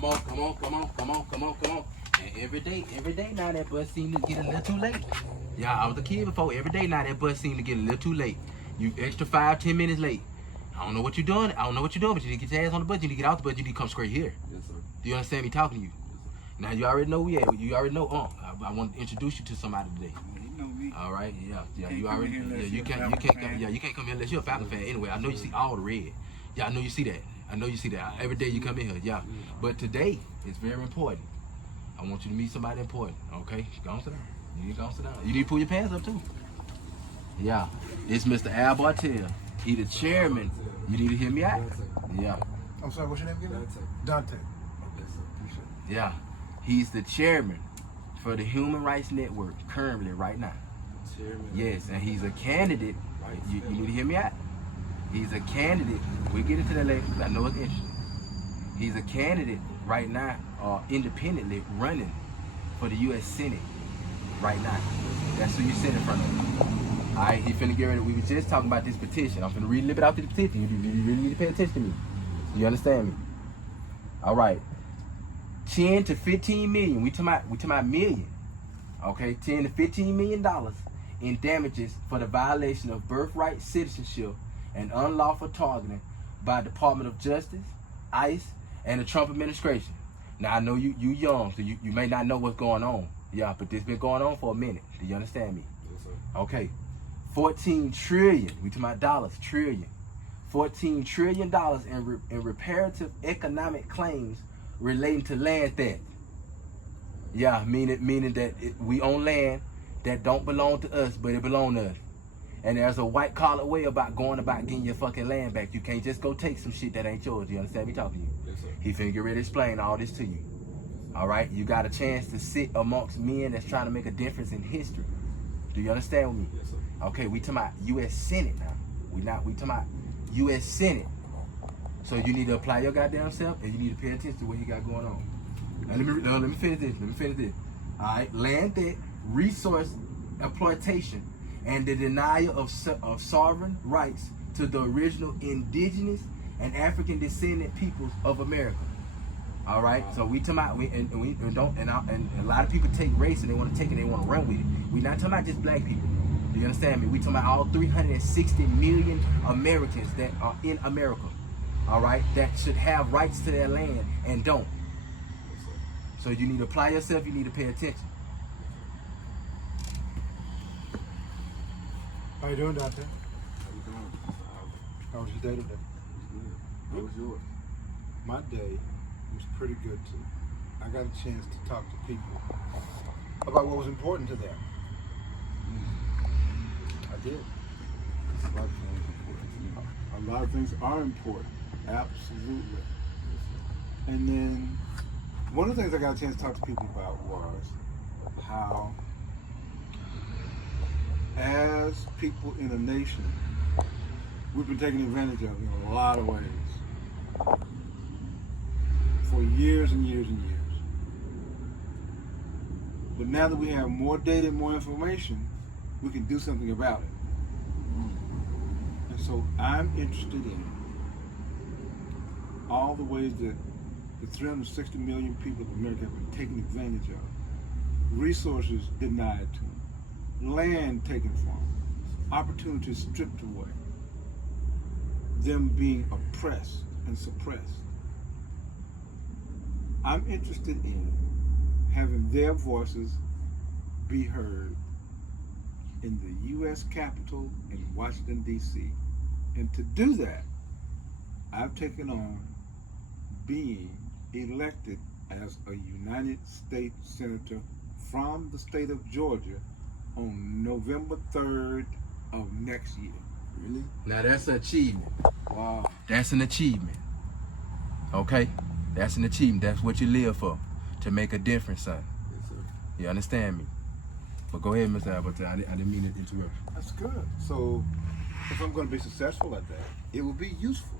Come on. And every day now that bus seems to get a little too late. Yeah, I was a kid before. Every day now that bus seems to get a little too late. You extra 5-10 minutes late. I don't know what you're doing. But you need to get your ass on the bus. You need to get out the bus. You need to come straight here. Yes, sir. Do you understand me talking to you? Now you already know you already know. I want to introduce you to somebody today. You know me. All right, yeah. You already, you can't come here unless you're a Falcon fan. Anyway, I know you see all the red. Yeah, I know you see that. Every day you come in here, yeah. But today is very important. I want you to meet somebody important. Okay, go on sit down. You need to go sit down. You need to pull your pants up too. Yeah, it's Mr. Al Bartell. He the chairman. You need to hear me out. Yeah. I'm sorry, what's your name again? Dante. Yeah, he's the chairman for the Human Rights Network currently right now. Yes, and he's a candidate. You need to hear me out. He's a candidate. We'll get into that later because I know it's interesting. He's a candidate right now, independently running for the U.S. Senate right now. That's who you sit in front of. All right, he finna get ready. We were just talking about this petition. I'm finna read a little bit out the petition. You really need to pay attention to me. You understand me? All right. 10 to 15 million. We talking about million. Okay, 10 to 15 million dollars in damages for the violation of birthright citizenship and unlawful targeting by Department of Justice, ICE, and the Trump administration. Now I know you young, so you may not know what's going on. Yeah, but this been going on for a minute. Do you understand me? Yes, sir. Okay. 14 trillion. We talking about dollars, trillion. $14 trillion in reparative economic claims relating to land theft. Yeah, meaning that we own land that don't belong to us, but it belong to us. And there's a white collar way about getting your fucking land back. You can't just go take some shit that ain't yours. You understand me talking to you? Yes, sir. He finna get ready to explain all this to you. All right, you got a chance to sit amongst men that's trying to make a difference in history. Do you understand with me? Yes, sir. Okay, we talking about U.S. Senate now. We talking about U.S. Senate. So you need to apply your goddamn self, and you need to pay attention to what you got going on. Now let me finish this. All right, land debt, resource exploitation, and the denial of sovereign rights to the original indigenous and African descendant peoples of America. All right, so we talking about and a lot of people take race and they want to take it, they want to run with it. We not talking about just black people. Do you understand me? We talking about all 360 million Americans that are in America. All right, that should have rights to their land and don't. So you need to apply yourself. You need to pay attention. How you doing, Dante? How you doing? How was your day today? Good. How was yours? My day was pretty good too. I got a chance to talk to people about what was important to them. I did. A lot of things important to me. A lot of things are important. Absolutely. And then one of the things I got a chance to talk to people about was how, as people in a nation, we've been taken advantage of in a lot of ways for years and years and years. But now that we have more data and more information, we can do something about it. And so I'm interested in all the ways that the 360 million people of America have been taken advantage of, resources denied to them, land taken from them, opportunities stripped away, them being oppressed and suppressed. I'm interested in having their voices be heard in the U.S. Capitol in Washington, D.C. And to do that, I've taken on being elected as a United States Senator from the state of Georgia on November 3rd of next year. Really? Now that's an achievement. Wow. That's an achievement. Okay? That's an achievement. That's what you live for. To make a difference, son. Yes, sir. You understand me? But go ahead, Mr. Albertine. I didn't mean to interrupt. That's good. So if I'm going to be successful at that, it will be useful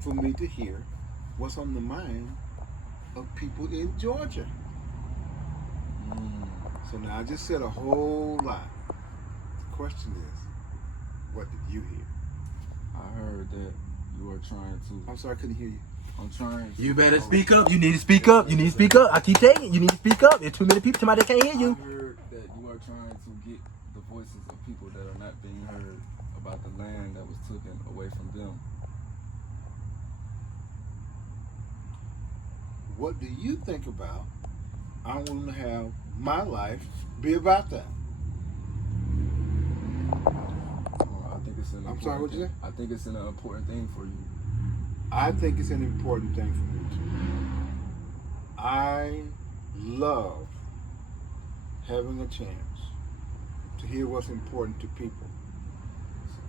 for me to hear what's on the mind of people in Georgia. So now I just said a whole lot. The question is, what did you hear? I heard that you are trying to. I'm sorry, I couldn't hear you. I'm trying. You better speak up. You need to speak up. You need to speak up. I keep saying it. You need to speak up. There's too many people. Somebody that can't hear you. I heard that you are trying to get the voices of people that are not being heard about the land that was taken away from them. What do you think about? I'm willing to have my life be about that. I think it's an I'm sorry, what'd you say? I think it's an important thing for you. I think it's an important thing for me too. I love having a chance to hear what's important to people.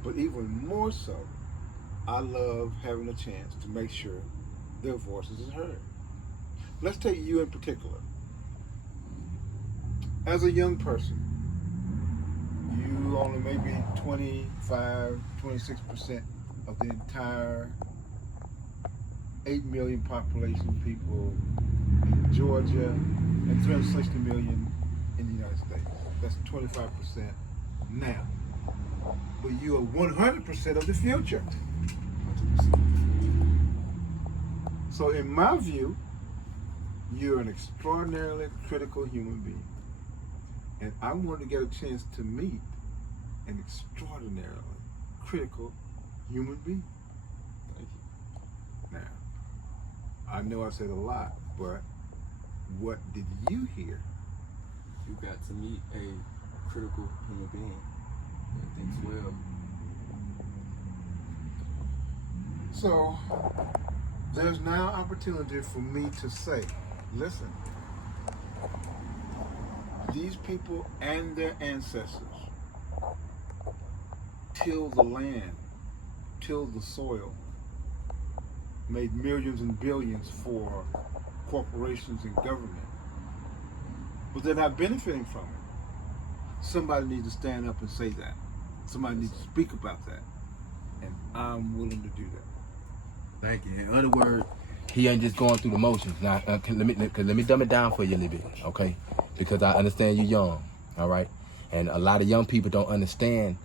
But even more so, I love having a chance to make sure their voices are heard. Let's take you in particular. As a young person, you only maybe 25, 26% of the entire 8 million population people in Georgia and 360 million in the United States. That's 25% now. But you are 100% of the future. 100%. So in my view, you're an extraordinarily critical human being. And I want to get a chance to meet an extraordinarily critical human being. Thank you. Now, I know I said a lot, but what did you hear? You got to meet a critical human being that thinks well. So, there's now opportunity for me to say, listen, these people and their ancestors tilled the land, tilled the soil, made millions and billions for corporations and government, but they're not benefiting from it. Somebody needs to stand up and say that. Somebody needs to speak about that. And I'm willing to do that. Thank you. In other words, he ain't just going through the motions. Now, let me dumb it down for you a little bit, okay? Because I understand you're young, all right? And a lot of young people don't understand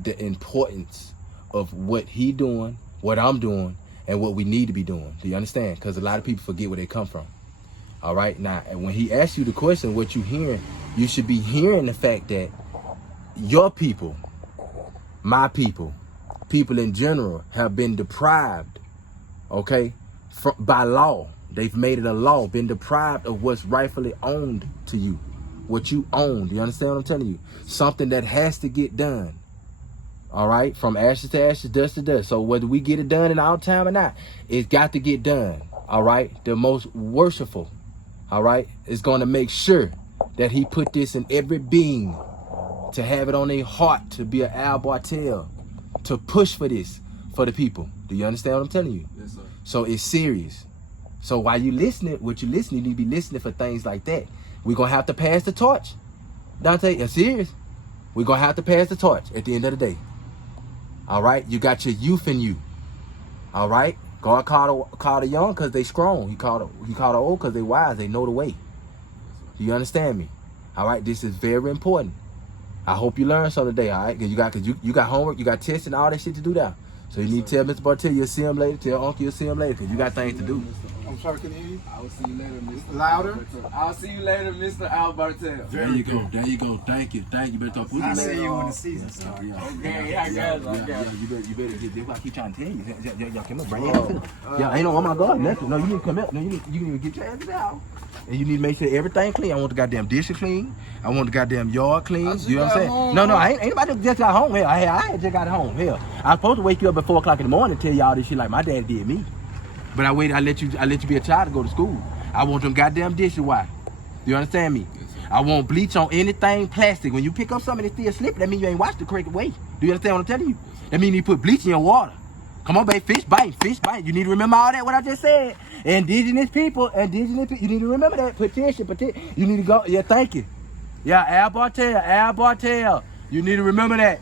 the importance of what he doing, what I'm doing, and what we need to be doing. Do you understand? Because a lot of people forget where they come from. All right? Now, when he asks you the question, what you hearing, you should be hearing the fact that your people, my people in general have been deprived, okay, by law. They've made it a law, been deprived of what's rightfully owned to you, what you own. Do you understand what I'm telling you? Something that has to get done. All right, from ashes to ashes, dust to dust. So whether we get it done in our time or not, it's got to get done. All right, the most worshipful, all right, is going to make sure that he put this in every being, to have it on their heart, to be an Al Bartell, to push for this for the people. Do you understand what I'm telling you? Yes, sir. So it's serious. So while you listening, you need to be listening for things like that. We're gonna have to pass the torch, Dante. It's serious. We're gonna have to pass the torch at the end of the day. All right, you got your youth in you. All right, God called the young because they strong. He called the old because they wise. They know the way. Do you understand me? All right, this is very important. I hope you learn something today. All right, because you got homework, you got tests and all that shit to do now. So you need to tell Mr. Bartell you'll see him later. Tell Uncle you'll see him later because you got things to do. I'm sorry, can you hear you? I will see you later, Mr. Louder? I'll see you later, Mr. Al Bartell. There you go. There you go. Thank you. Better talk. I'll see you when the season starts. Okay, I got it. You better get there. I keep trying to tell you. Y'all come up, bring it up. Yeah, ain't no, oh my God, nothing. No, you need to come up. No, you need to get your ass out. And you need to make sure everything clean. I want the goddamn dishes clean. I want the goddamn yard clean. You know what I'm saying? Home, no, ain't nobody just got home. Hell, I just got home. Hell, I was supposed to wake you up at 4 o'clock in the morning and tell y'all this shit like my dad did me. But I let you be a child to go to school. I want them goddamn dishes washed. Do you understand me? I want bleach on anything plastic. When you pick up something that's still slipping, that means you ain't washed the correct way. Do you understand what I'm telling you? That means you need to put bleach in your water. Come on, babe, fish bite. You need to remember all that, what I just said. Indigenous people, you need to remember that. Petition. You need to go, yeah, thank you. Yeah, Al Bartell. You need to remember that.